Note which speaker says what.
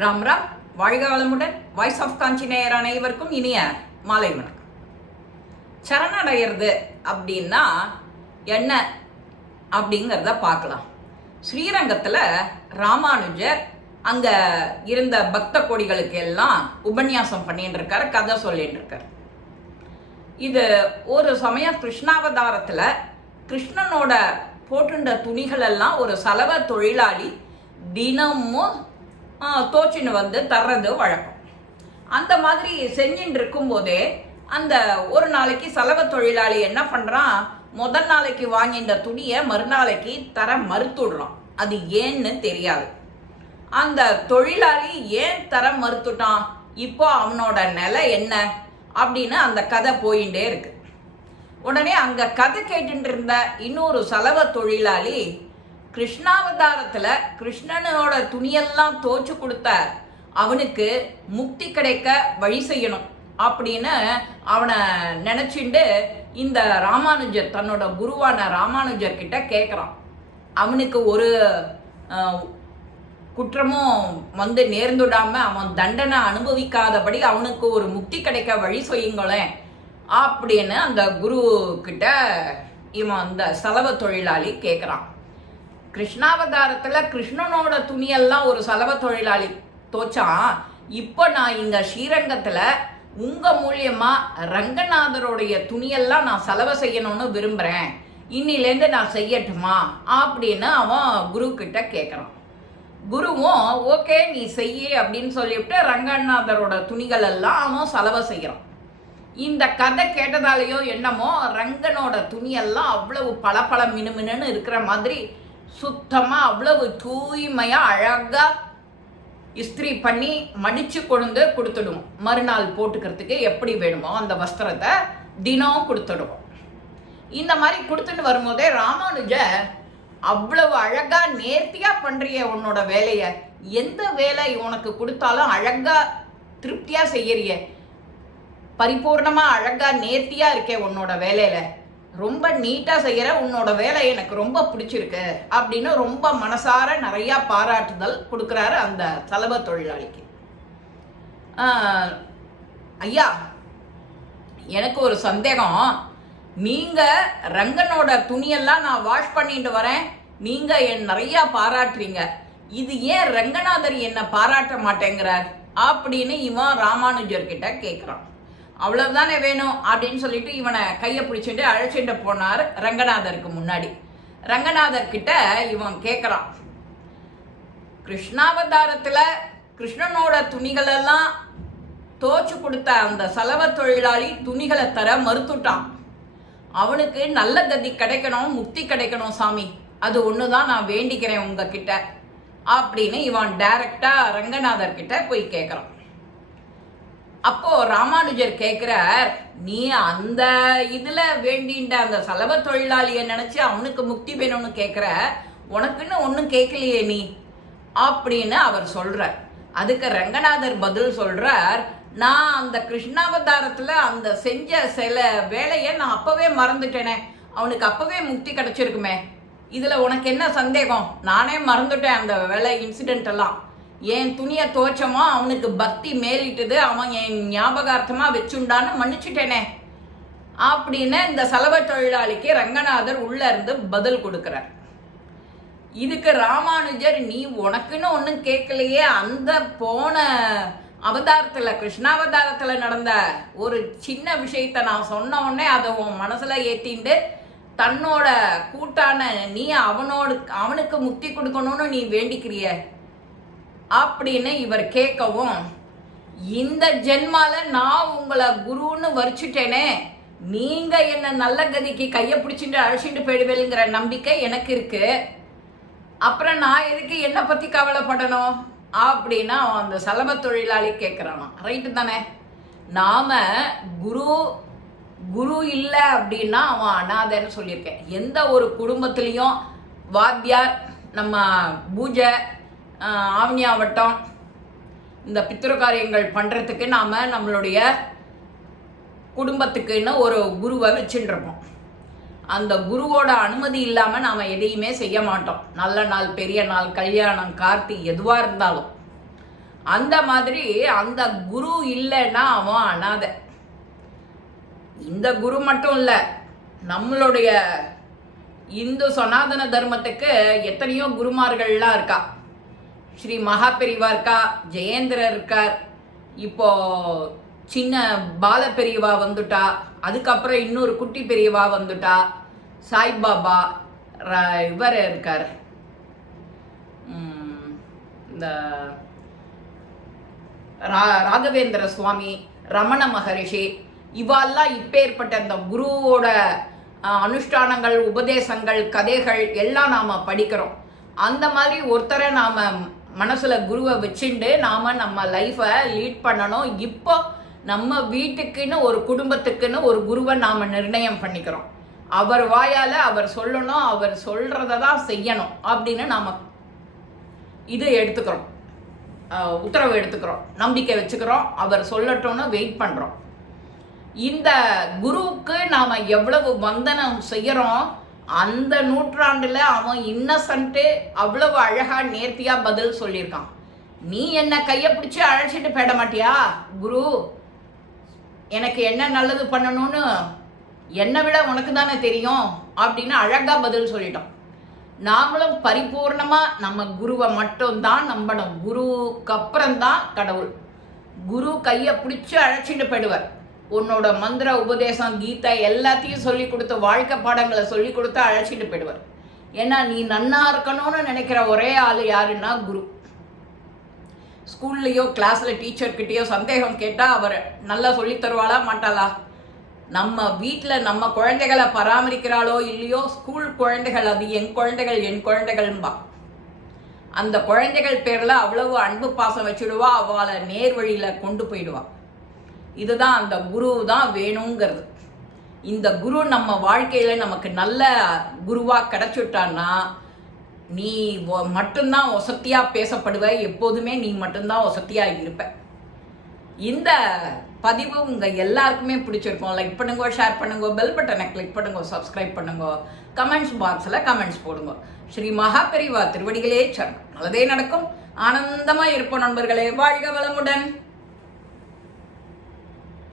Speaker 1: ராம் ராம். வாழ்க வளமுடன் voice of காஞ்சி நேயர் அனைவருக்கும் இனிய மாலை வணக்கம். சரணடைகிறது அப்படின்னா என்ன அப்படிங்கிறத பார்க்கலாம். ஸ்ரீரங்கத்தில் ராமானுஜர் அங்கே இருந்த பக்த கோடிகளுக்கு எல்லாம் உபன்யாசம் பண்ணிட்டு இருக்காரு கதை சொல்லிட்டு இருக்காரு இது ஒரு சமயம் கிருஷ்ணாவதாரத்தில் கிருஷ்ணனோட போட்டுண்ட துணிகள் எல்லாம் ஒரு சலவ தொழிலாளி தினமும் தோச்சின்னு வந்து தர்றது வழக்கம். அந்த மாதிரி செஞ்சுட்டு இருக்கும்போதே அந்த ஒரு நாளைக்கு சலவ தொழிலாளி என்ன பண்ணுறான் முதல் நாளைக்கு வாங்கிட்ட துணியை மறுநாளைக்கு தர மறுத்துடுறான். அது ஏன்னு தெரியாது. அந்த தொழிலாளி ஏன் தர மறுத்துட்டான்? இப்போ அவனோட நிலை என்ன? அப்படின்னு அந்த கதை போயிட்டே இருக்கு. உடனே அங்கே கதை கேட்டுட்டு இருந்த இன்னொரு சலவ தொழிலாளி கிருஷ்ணாவதாரத்தில் கிருஷ்ணனோட துணியெல்லாம் தோச்சு கொடுத்த அவனுக்கு முக்தி கிடைக்க வழி செய்யணும் அப்படின்னு அவனை நினச்சிண்டு இந்த ராமானுஜர் தன்னோட குருவான ராமானுஜர் கிட்ட கேட்குறான் அவனுக்கு ஒரு குற்றமும் வந்து நேர்ந்துடாம அவன் தண்டனை அனுபவிக்காதபடி அவனுக்கு ஒரு முக்தி கிடைக்க வழி செய்யுங்களேன் அப்படின்னு அந்த குரு கிட்ட இவன் அந்த செலவு தொழிலாளி கேட்குறான் கிருஷ்ணாவதாரத்தில் கிருஷ்ணனோட துணியெல்லாம் ஒரு சலவ தொழிலாளி தோச்சான் இப்போ நான் இங்கே ஸ்ரீரங்கத்தில் உங்கள் மூலியமாக ரங்கநாதருடைய துணியெல்லாம் நான் செலவு செய்யணும்னு விரும்புகிறேன் இன்னிலேருந்து நான் செய்யட்டுமா? அப்படின்னு அவன் குரு கிட்ட கேட்குறான் குருவும் ஓகே நீ செய்ய அப்படின்னு சொல்லிவிட்டு ரங்கநாதரோட துணிகள் எல்லாம் அவன் செலவு செய்கிறான் இந்த கதை கேட்டதாலேயோ என்னமோ ரங்கனோட துணியெல்லாம் அவ்வளவு பளபள மினுமினுன்னு இருக்கிற மாதிரி சுத்தமாக அவ்வளவு தூய்மையாக அழகாக இஸ்திரி பண்ணி மடித்து கொண்டு கொடுத்துடுவோம். மறுநாள் போட்டுக்கிறதுக்கு எப்படி வேணுமோ அந்த வஸ்திரத்தை தினம் கொடுத்துடுவோம். இந்த மாதிரி கொடுத்துட்டு வரும்போதே ராமானுஜ அவ்வளவு அழகாக நேர்த்தியாக பண்ணுறிய உன்னோட வேலையை. எந்த வேலை உனக்கு கொடுத்தாலும் அழகாக திருப்தியாக செய்யறிய. பரிபூர்ணமாக அழகாக நேர்த்தியாக இருக்கே உன்னோட வேலையில். ரொம்ப நீட்டாக செய்கிற உன்னோட வேலை எனக்கு ரொம்ப பிடிச்சிருக்கு அப்படின்னு ரொம்ப மனசார நிறையா பாராட்டுதல் கொடுக்குறாரு அந்த சலவ தொழிலாளிக்கு. ஐயா எனக்கு ஒரு சந்தேகம். நீங்கள் ரங்கனோட துணியெல்லாம் நான் வாஷ் பண்ணிட்டு வரேன். நீங்கள் என் நிறையா பாராட்டுறீங்க. இது ஏன் ரங்கநாதர் என்னை பாராட்ட மாட்டேங்கிறார்? அப்படின்னு இவன் ராமானுஜர்கிட்ட கேட்குறான் அவ்வளவுதானே வேணும் அப்படின்னு சொல்லிட்டு இவனை கையை பிடிச்சிட்டு அழைச்சிட்டு போனார் ரங்கநாதருக்கு முன்னாடி. ரங்கநாதர் கிட்ட இவன் கேட்குறான் கிருஷ்ணாவதாரத்தில் கிருஷ்ணனோட துணிகளெல்லாம் தோச்சு கொடுத்த அந்த சலவ தொழிலாளி துணிகளை தர மறுத்துட்டான். அவனுக்கு நல்ல கதி கிடைக்கணும் முக்தி கிடைக்கணும் சாமி. அது ஒன்று தான் நான் வேண்டிக்கிறேன் உங்ககிட்ட அப்படின்னு இவன் டைரக்டாக ரங்கநாதர் கிட்ட போய் கேட்குறான் அப்போ ராமானுஜர் கேட்கிறார் நீ அந்த இதுல வேண்டின்ற அந்த சலவ தொழிலாளியை நினைச்சு அவனுக்கு முக்தி வேணும்னு கேட்குற உனக்குன்னு ஒன்றும் கேட்கலையே நீ? அப்படின்னு அவர் சொல்றார். அதுக்கு ரங்கநாதர் பதில் சொல்றார் நான் அந்த கிருஷ்ணாவதாரத்துல அந்த செஞ்ச சில வேலையை நான் அப்பவே மறந்துட்டேனே. அவனுக்கு அப்பவே முக்தி கிடைச்சிருக்குமே. இதுல உனக்கு என்ன சந்தேகம்? நானே மறந்துட்டேன் அந்த வேலை இன்சிடென்ட் எல்லாம். என் துணியை துவச்சமோ அவனுக்கு பக்தி மேலிட்டது அவன் என் ஞாபகார்த்தமா வச்சுண்டான்னு மன்னிச்சுட்டேனே. அப்படின்னு இந்த சலவ தொழிலாளிக்கு ரங்கநாதர் உள்ள இருந்து பதில் கொடுக்கிறார். இதுக்கு ராமானுஜர் நீ உனக்குன்னு ஒன்றும் கேட்கலையே அந்த போன அவதாரத்தில் கிருஷ்ணாவதாரத்தில் நடந்த ஒரு சின்ன விஷயத்த நான் சொன்ன உடனே அதை உன் மனசில் ஏற்றிண்டு தன்னோட கூட்டான நீ அவனோடு அவனுக்கு முக்தி கொடுக்கணும்னு நீ வேண்டிக்கிறிய அப்படின்னு இவர் கேட்கவும் இந்த ஜென்மால நான் உங்களை குருன்னு வரிச்சுட்டேனே நீங்க என்ன நல்ல கதிக்கு கையை பிடிச்சிட்டு அழைச்சிட்டு போயிடுவேங்கிற நம்பிக்கை எனக்கு இருக்கு. அப்புறம் நான் எதுக்கு என்னை பத்தி கவலைப்படணும்? அப்படின்னா அவன் அந்த சலப தொழிலாளி கேட்குறானாம் ரைட்டு தானே? நாம குரு குரு இல்லை அப்படின்னா அவன் அனாதைன்னு சொல்லியிருக்கேன். எந்த ஒரு குடும்பத்துலேயும் வாத்தியார் நம்ம பூஜை ஆஹ், ஆவணியாவட்டம் இந்த பித்திரு காரியங்கள் பண்ணுறதுக்கு நாம் நம்மளுடைய குடும்பத்துக்குன்னு ஒரு குருவை வச்சுட்டுருப்போம் அந்த குருவோட அனுமதி இல்லாமல் நாம் எதையுமே செய்ய மாட்டோம். நல்ல நாள் பெரிய நாள் கல்யாணம் கார்த்தி எதுவாக இருந்தாலும். அந்த மாதிரி அந்த குரு இல்லைன்னா அவன் அனாதை. இந்த குரு மட்டும் இல்லை நம்மளுடைய இந்து சனாதன தர்மத்துக்கு எத்தனையோ குருமார்கள்லாம் இருக்கா. ஸ்ரீ மகாபெரிவா இருக்கா ஜெயேந்திரர் இருக்கார். இப்போ சின்ன பால பெரியவா வந்துட்டா அதுக்கப்புறம் இன்னொரு குட்டி பெரியவா வந்துட்டா சாய்பாபா ர- இவர் இருக்கார். இந்த ரா- ராகவேந்திர சுவாமி ரமண மகரிஷி இவாலாம் இப்பேற்பட்ட இந்த குருவோட அனுஷ்டானங்கள் உபதேசங்கள் கதைகள் எல்லாம் நாம் படிக்கிறோம். அந்த மாதிரி ஒருத்தரை நாம் மனசில் குருவை வச்சுண்டு நாம் நம்ம லைஃப்பை லீட் பண்ணணும். இப்போ நம்ம வீட்டுக்குன்னு ஒரு குடும்பத்துக்குன்னு ஒரு குருவை நாம் நிர்ணயம் பண்ணிக்கிறோம். அவர் வாயால் அவர் சொல்லணும் அவர் சொல்கிறத தான் செய்யணும் அப்படின்னு நாம் இது எடுத்துக்கிறோம். உத்தரவு எடுத்துக்கிறோம். நம்பிக்கை வச்சுக்கிறோம். அவர் சொல்லட்டும்னு வெயிட் பண்ணுறோம் இந்த குருவுக்கு நாம் எவ்வளவு வந்தனம் செய்கிறோம் அந்த நூற்றாண்டில் அவன் இன்னசென்ட்டு அவ்வளவு அழகாக நேர்த்தியாக பதில் சொல்லியிருக்கான். நீ என்னை கையை பிடிச்சி அழைச்சிட்டு போயிட மாட்டியா? குரு எனக்கு என்ன நல்லது பண்ணணும்னு என்னை விட உனக்கு தானே தெரியும் அப்படின்னு அழகாக பதில் சொல்லிட்டோம் நாமளும் பரிபூர்ணமாக நம்ம குருவை மட்டும்தான் நம்பணும். குருவுக்கு அப்புறம்தான் கடவுள். குரு கையை பிடிச்சி அழைச்சிட்டு போயிடுவார். உன்னோட மந்திர உபதேசம் கீதை எல்லாத்தையும் சொல்லி கொடுத்து வாழ்க்கை பாடங்களை சொல்லி கொடுத்து அழைச்சிட்டு போயிடுவார். ஏன்னா நீ நன்னா இருக்கணும்னு நினைக்கிற ஒரே ஆள் யாருன்னா குரு. ஸ்கூல்லையோ கிளாஸில் டீச்சர்கிட்டயோ சந்தேகம் கேட்டால் அவர் நல்லா சொல்லி தருவாளா மாட்டாளா? நம்ம வீட்டில் நம்ம குழந்தைகளை பராமரிக்கிறாளோ இல்லையோ ஸ்கூல் குழந்தைகள் அது என் குழந்தைகள் என் குழந்தைகள்ம்பா அந்த குழந்தைகள் பேரில் அவ்வளவு அன்பு பாசம் வச்சுடுவா அவளை நேர் வழியில் கொண்டு போயிடுவா. இதுதான் அந்த குரு தான் வேணுங்கிறது. இந்த குரு நம்ம வாழ்க்கையில் நமக்கு நல்ல குருவாக கிடச்சுட்டான்னா நீ மட்டும்தான் ஒசத்தியாக பேசப்படுவ எப்போதுமே நீ மட்டும்தான் ஒசத்தியாக இருப்ப. இந்த பதிவு உங்கள் எல்லாருக்குமே பிடிச்சிருக்கும். லைக் பண்ணுங்க ஷேர் பண்ணுங்க பெல் பட்டனை கிளிக் பண்ணுங்க சப்ஸ்கிரைப் பண்ணுங்க. கமெண்ட்ஸ் பாக்ஸில் கமெண்ட்ஸ் போடுங்க. ஸ்ரீ மகாபெரிவா திருவடிகளே சரணம் நல்லதே நடக்கும். ஆனந்தமாக இருப்போம் நண்பர்களே. வாழ்க வளமுடன்.